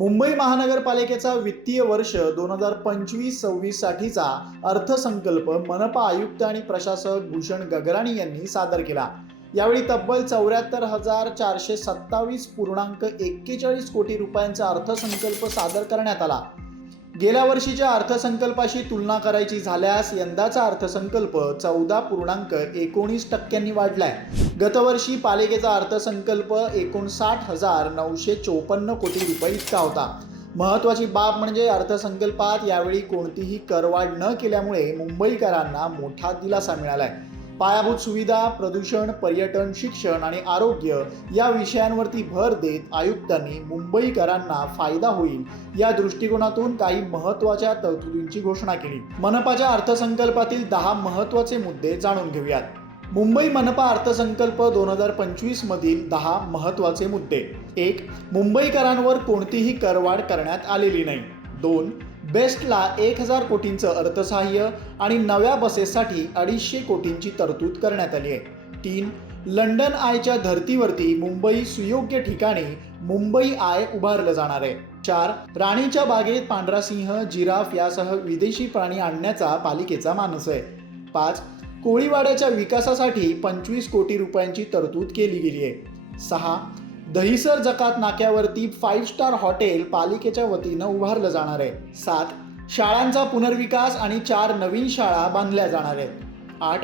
मुंबई महानगरपालिकेचा वित्तीय वर्ष दोन हजार पंचवीस सव्वीस साठीचा अर्थसंकल्प मनपा आयुक्त आणि प्रशासक भूषण गगराणी यांनी सादर केला. यावेळी तब्बल चौऱ्याहत्तर हजार चारशे सत्तावीस पूर्णांक एक्केचाळीस कोटी रुपयांचा अर्थसंकल्प सादर करण्यात आला. गेल्या वर्षीच्या अर्थसंकल्पाशी तुलना करायची झाल्यास यंदाचा अर्थसंकल्प चौदा पूर्णांक एकोणीस टक्क्यांनी वाढलाय. गतवर्षी पालिकेचा अर्थसंकल्प एकोणसाठ हजार नऊशे चोपन्न कोटी रुपये इतका होता. महत्वाची बाब म्हणजे अर्थसंकल्पात यावेळी कोणतीही करवाढ न केल्यामुळे मुंबईकरांना मोठा दिलासा मिळालाय. पायाभूत सुविधा प्रदूषण पर्यटन शिक्षण आणि आरोग्य या विषयांवरती भर देत आयुक्तांनी मुंबईकरांना फायदा होईल या दृष्टिकोनातून काही महत्त्वाच्या तरतुदींची घोषणा केली. मनपाच्या अर्थसंकल्पातील दहा महत्त्वाचे मुद्दे जाणून घेऊयात. मुंबई मनपा अर्थसंकल्प दोन हजार पंचवीस मधील दहा महत्त्वाचे मुद्दे. एक मुंबईकरांवर कोणतीही करवाढ करण्यात आलेली नाही. दोन बेस्टला एक हजार कोटींचं अर्थसहाय्य आणि नव्या बसेससाठी अडीचशे कोटींची तरतूद करण्यात आली आहे. तीन लंडन आयच्या धर्तीवरती मुंबई सुयोग्य ठिकाणी मुंबई आय उभारलं जाणार आहे. चार राणीच्या बागेत पांढरा सिंह जिराफ यासह विदेशी प्राणी आणण्याचा पालिकेचा मानस आहे. पाच कोळीवाड्याच्या विकासासाठी पंचवीस कोटी रुपयांची तरतूद केली गेली आहे. सहा दहिसर जकात नाक्यावरती फाईव्ह स्टार हॉटेल पालिकेच्या वतीनं उभारलं जाणार आहे. सात शाळांचा पुनर्विकास आणि चार नवीन शाळा बांधल्या जाणार आहेत. आठ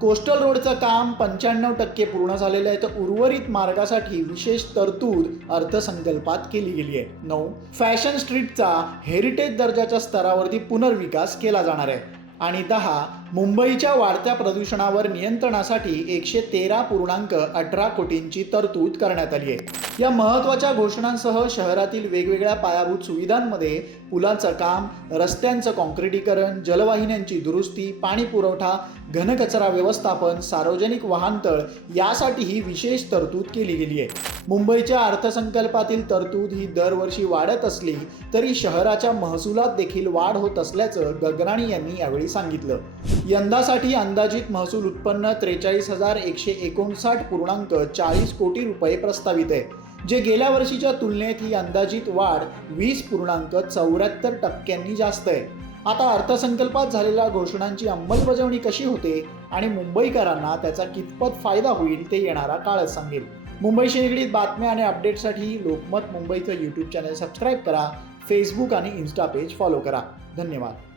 कोस्टल रोडचं काम पंच्याण्णव टक्के पूर्ण झालेलं आहे तर उर्वरित मार्गासाठी विशेष तरतूद अर्थसंकल्पात केली गेली आहे. नऊ फॅशन स्ट्रीटचा हेरिटेज दर्जाच्या स्तरावरती पुनर्विकास केला जाणार आहे. आणि दहा मुंबईच्या वाढत्या प्रदूषणावर नियंत्रणासाठी एकशे तेरा पूर्णांक अठरा कोटींची तरतूद करण्यात आली आहे. या महत्त्वाच्या घोषणांसह शहरातील वेगवेगळ्या पायाभूत सुविधांमध्ये पुलाचं काम रस्त्यांचं काँक्रिटीकरण जलवाहिन्यांची दुरुस्ती पाणी पुरवठा घनकचरा व्यवस्थापन सार्वजनिक वाहनतळ यासाठीही विशेष तरतूद केली गेली आहे. मुंबईच्या अर्थसंकल्पातील तरतूद ही दरवर्षी वाढत असली तरी शहराच्या महसुलात देखील वाढ होत असल्याचं गगराणी यांनी यावेळी सांगितलं. यंदासाठी अंदाजित महसूल उत्पन्न त्रेचाळीस हजार एकशे एकोणसाठ पूर्णांक चाळीस कोटी रुपये प्रस्तावित आहे जे गेल्या वर्षीच्या तुलनेत ही अंदाजित वाढ वीस पूर्णांक चौऱ्याहत्तर टक्क्यांनी जास्त आहे. आता अर्थसंकल्पात झालेल्या घोषणांची अंमलबजावणी कशी होते आणि मुंबईकरांना त्याचा कितपत फायदा होईल ते येणारा काळच सांगेल. मुंबईशी निगडीत बातम्या आणि अपडेटसाठी लोकमत मुंबईचं यूट्यूब चॅनल सबस्क्राईब करा फेसबुक आणि इन्स्टा पेज फॉलो करा. धन्यवाद.